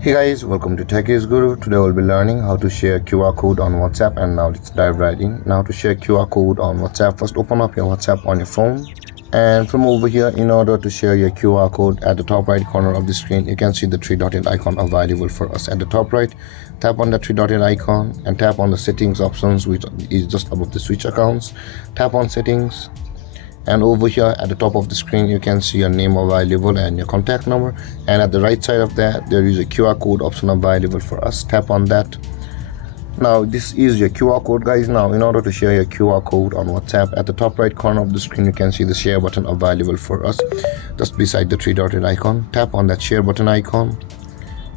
Hey guys, welcome to Tech is Guru. Today we'll be learning how to share QR code on WhatsApp, and now let's dive right in. Now to share QR code on WhatsApp, first open up your WhatsApp on your phone, and from over here, in order to share your QR code, at the top right corner of the screen you can see the three dotted icon available for us. At the top right, tap on the three dotted icon and tap on the settings options, which is just above the switch accounts. Tap on settings, and over here at the top of the screen you can see your name available and your contact number, and at the right side of that there is a QR code option available for us. Tap on that. Now this is your QR code, guys. Now in order to share your QR code on WhatsApp, at the top right corner of the screen you can see the share button available for us just beside the three dotted icon. Tap on that share button icon,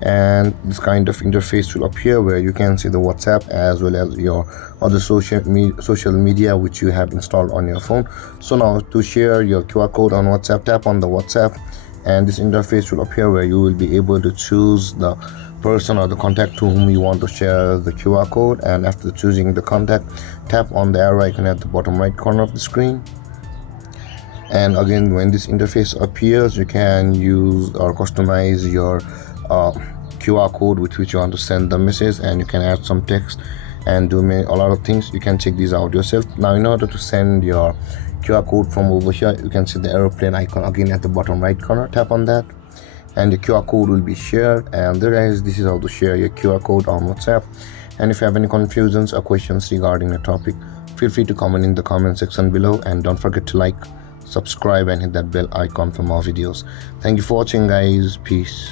and this kind of interface will appear where you can see the WhatsApp as well as your other social media which you have installed on your phone. So now to share your QR code on WhatsApp, tap on the WhatsApp, and this interface will appear where you will be able to choose the person or the contact to whom you want to share the QR code. And after choosing the contact, tap on the arrow icon at the bottom right corner of the screen. And again, when this interface appears, you can use or customize your QR code with which you want to send the message, and you can add some text and do a lot of things. You can check these out yourself. Now in order to send your QR code from over here, you can see the aeroplane icon again at the bottom right corner. Tap on that and the QR code will be shared. And there, guys, this is how to share your QR code on WhatsApp. And if you have any confusions or questions regarding the topic, feel free to comment in the comment section below, and don't forget to like, subscribe and hit that bell icon for more videos. Thank you for watching, guys. Peace.